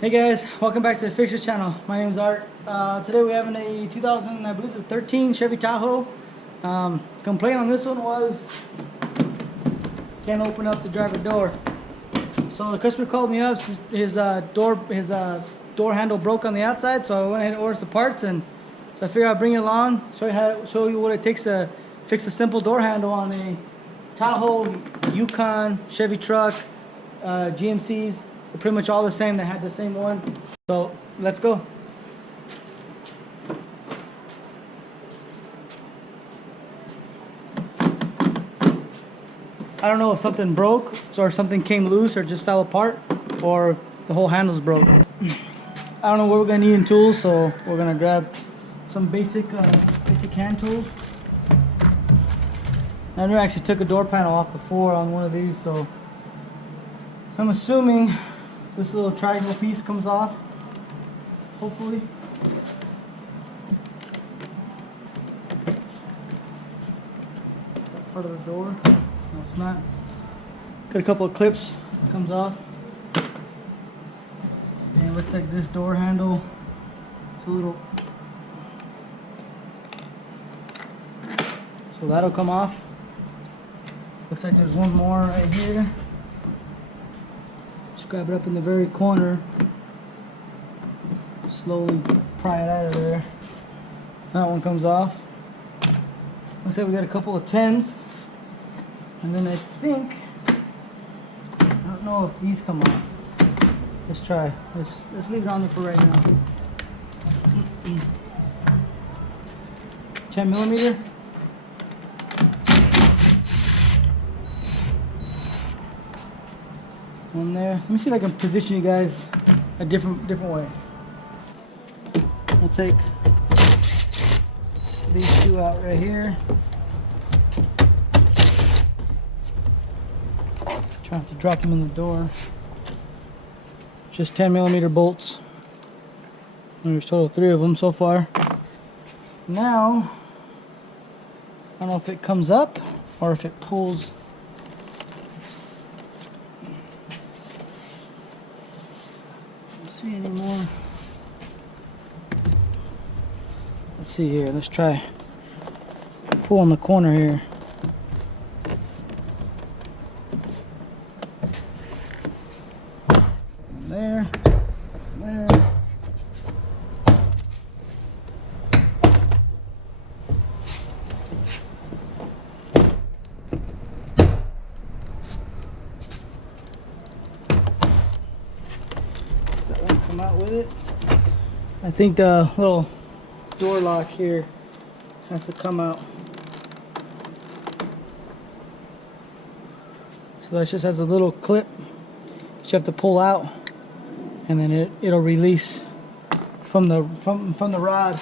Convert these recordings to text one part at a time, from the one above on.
Hey guys, welcome back to the Fixers channel. My name is Art. Today we're having a 2013 Chevy Tahoe. Complaint on this one was can't open up the driver door. So the customer called me up. His door handle broke on the outside, so I went ahead and ordered some parts, and so I figured I'd bring it along, show you what it takes to fix a simple door handle on a Tahoe, Yukon, Chevy truck, GMCs. They're pretty much all the same. They had the same one. So let's go. I don't know if something broke or something came loose or just fell apart or the whole handle's broke. I don't know what we're gonna need in tools, so we're gonna grab some basic hand tools. I never actually took a door panel off before on one of these, so I'm assuming this little triangle piece comes off, hopefully. That part of the door. No, it's not. Got a couple of clips. Comes off. And it looks like this door handle. It's a little. So that'll come off. Looks like there's one more right here. Just grab it up in the very corner. Slowly pry it out of there. That one comes off. Looks like we got a couple of 10s. And then I think, I don't know if these come off. Let's try. Let's leave it on there for right now. 10 millimeter. One there. Let me see if I can position you guys a different way. We'll take these two out right here. Try not to drop them in the door. Just 10 millimeter bolts. There's a total of 3 of them so far. Now, I don't know if it comes up or if it pulls. See anymore. Let's see here. Let's try pull in the corner here. There. There. Come out with it. I think the little door lock here has to come out. So that just has a little clip that you have to pull out, and then it'll release from the rod.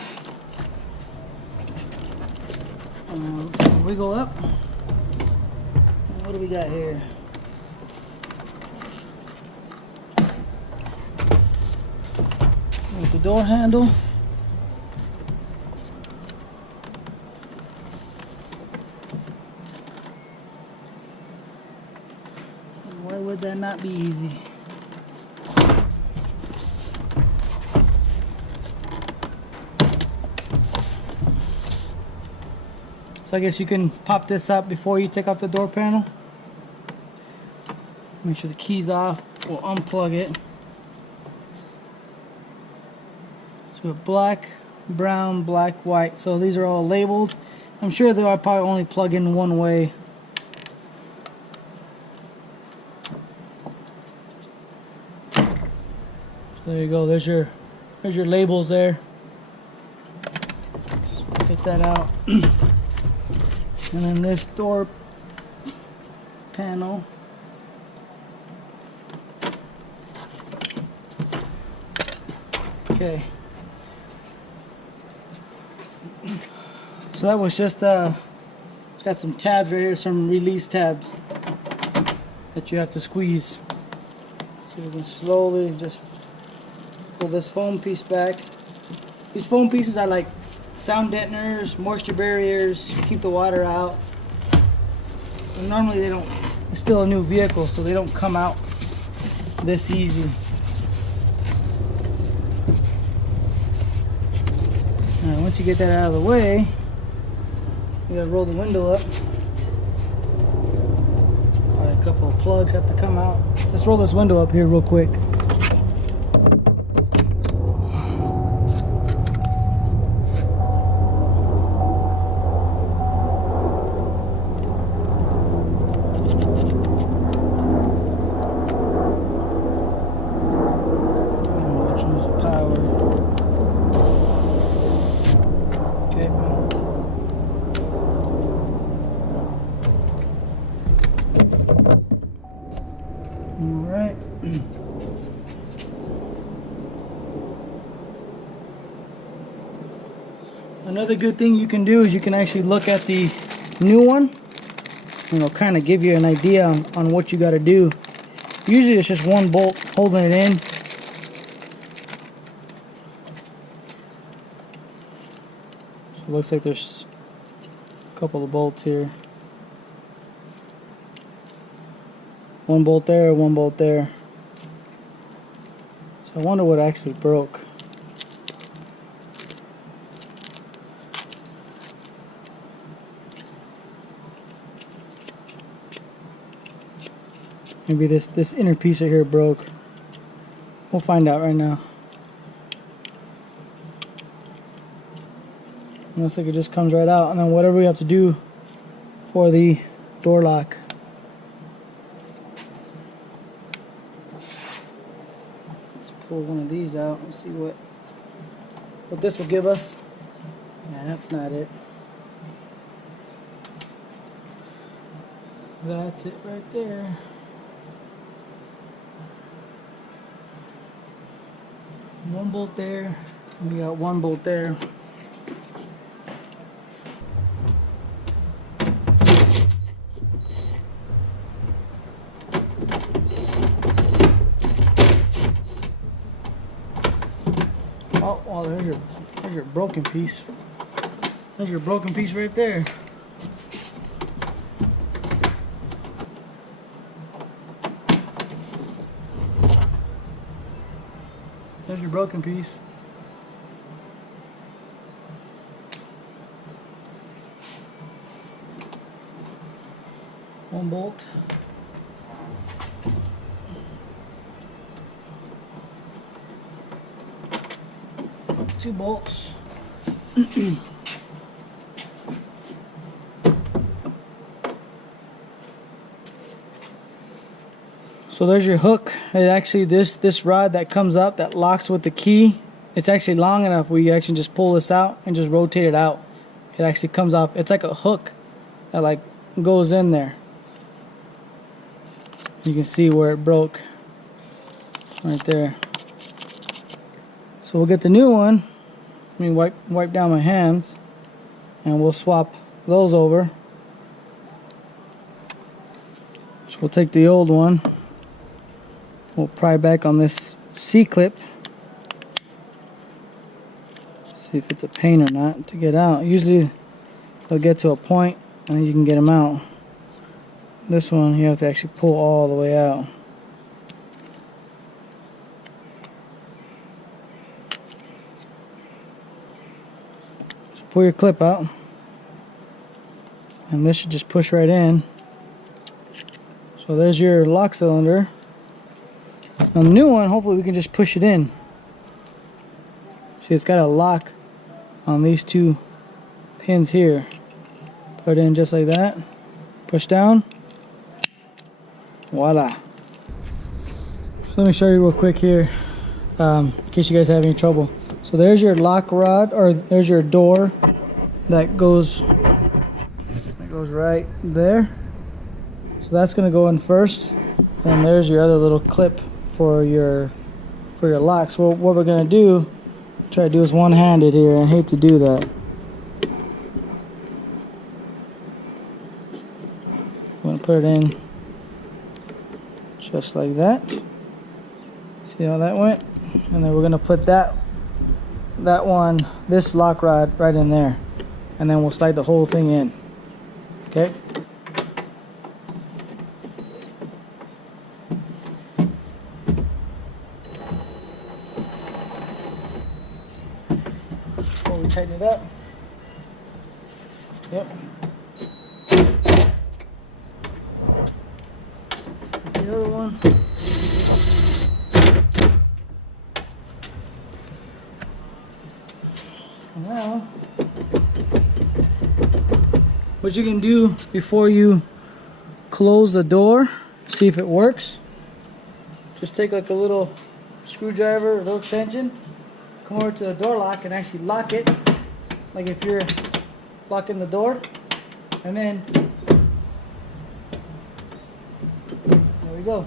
Wiggle up. And what do we got here? With the door handle. Why would that not be easy? So I guess you can pop this up before you take off the door panel. Make sure the key's off. We'll unplug it. So we have black, brown, black, white. So these are all labeled. I'm sure they'll probably only plug in one way. So there you go. There's your labels there. Get that out. And then this door panel. Okay. So that was just it's got some tabs right here, some release tabs that you have to squeeze. So you can slowly just pull this foam piece back. These foam pieces are like sound deadeners, moisture barriers, keep the water out. And normally they don't, it's still a new vehicle, so they don't come out this easy. Now, once you get that out of the way, you gotta roll the window up. A couple of plugs have to come out. Let's roll this window up here real quick. Which one's the power? Okay. Alright. Another good thing you can do is you can actually look at the new one, and it'll kind of give you an idea on what you got to do. Usually it's just one bolt holding it in. So it looks like there's a couple of bolts here. One bolt there, one bolt there. So I wonder what actually broke. Maybe this inner piece right here broke. We'll find out right now. Looks like it just comes right out, and then whatever we have to do for the door lock. Let's pull one of these out and see what this will give us. Yeah, that's not it. That's it right there. One bolt there, and we got one bolt there. Oh, well, there's your broken piece. There's your broken piece right there. There's your broken piece. One bolt. Two bolts. So there's your hook. It actually, this rod that comes up that locks with the key, it's actually long enough where you actually just pull this out and just rotate it out. It actually comes off. It's like a hook that like goes in there. You can see where it broke right there. So we'll get the new one. Let me wipe down my hands, and we'll swap those over. So we'll take the old one. We'll pry back on this C-clip. See if it's a pain or not to get out. Usually they'll get to a point and then you can get them out. This one you have to actually pull all the way out. So pull your clip out, and this should just push right in. So there's your lock cylinder. On the new one, hopefully we can just push it in. See, it's got a lock on these two pins here. Put it in just like that. Push down. Voila. So let me show you real quick here, in case you guys have any trouble. So there's your lock rod, or there's your door that goes right there. So that's gonna go in first, and there's your other little clip for your lock. So what we're gonna do, try to do is one-handed here. I hate to do that. I'm gonna put it in just like that. See how that went? And then we're gonna put that one, this lock rod right in there, and then we'll slide the whole thing in. Okay. What we tighten it up. Yep. The other one. Now, what you can do before you close the door, see if it works. Just take like a little screwdriver, a little extension, come over to the door lock and actually lock it, like if you're locking the door, and then there we go.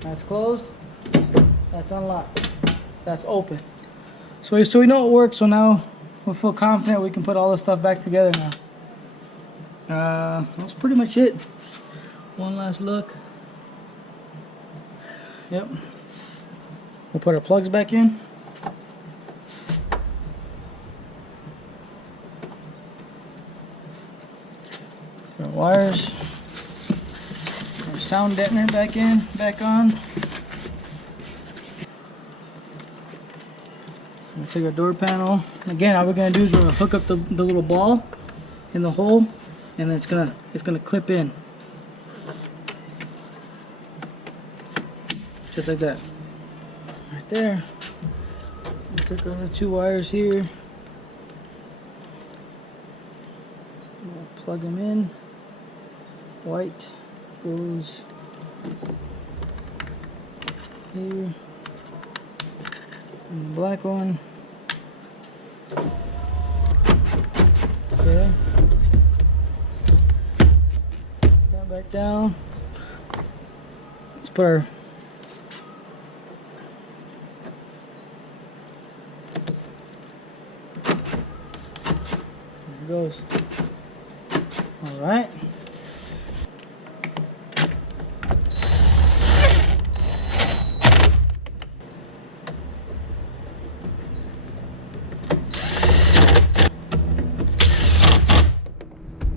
That's closed. That's unlocked. That's open. So we know it works. So now we feel confident we can put all this stuff back together now. That's pretty much it. One last look. Yep. We'll put our plugs back in. Our wires. Our sound deadener back on. We'll take our door panel. Again, all we're gonna do is we're gonna hook up the little ball in the hole, and then it's gonna clip in. Just like that. Right there. We took our 2 wires here. We'll plug them in. White goes here. And the black one. Okay. Down back down. Let's put our there it goes. Alright.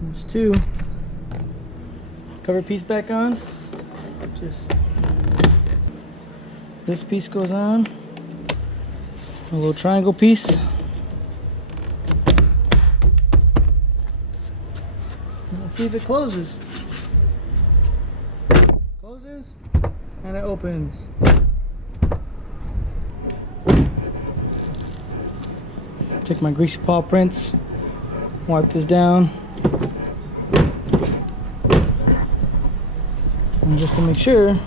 There's 2. Cover piece back on. Just this piece goes on. A little triangle piece. Let's see if it closes. Closes and it opens. Take my greasy paw prints, wipe this down. And just to make sure,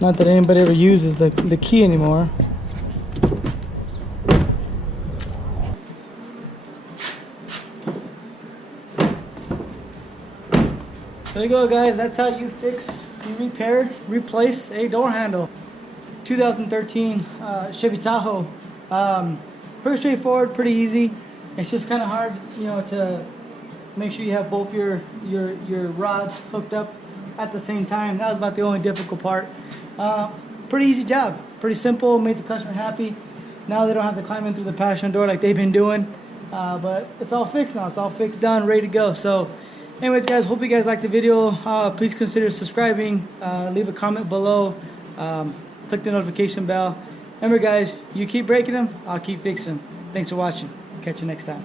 not that anybody ever uses the key anymore. There you go, guys. That's how you fix, you repair, replace a door handle. 2013 Chevy Tahoe. Pretty straightforward, pretty easy. It's just kind of hard, you know, to make sure you have both your rods hooked up at the same time. That was about the only difficult part. Pretty easy job, pretty simple, made the customer happy. Now they don't have to climb in through the passenger door like they've been doing. But it's all fixed now. It's all fixed, done, ready to go. So anyways, guys, hope you guys liked the video. Please consider subscribing, leave a comment below, click the notification bell. Remember, guys, you keep breaking them, I'll keep fixing them. Thanks for watching. Catch you next time.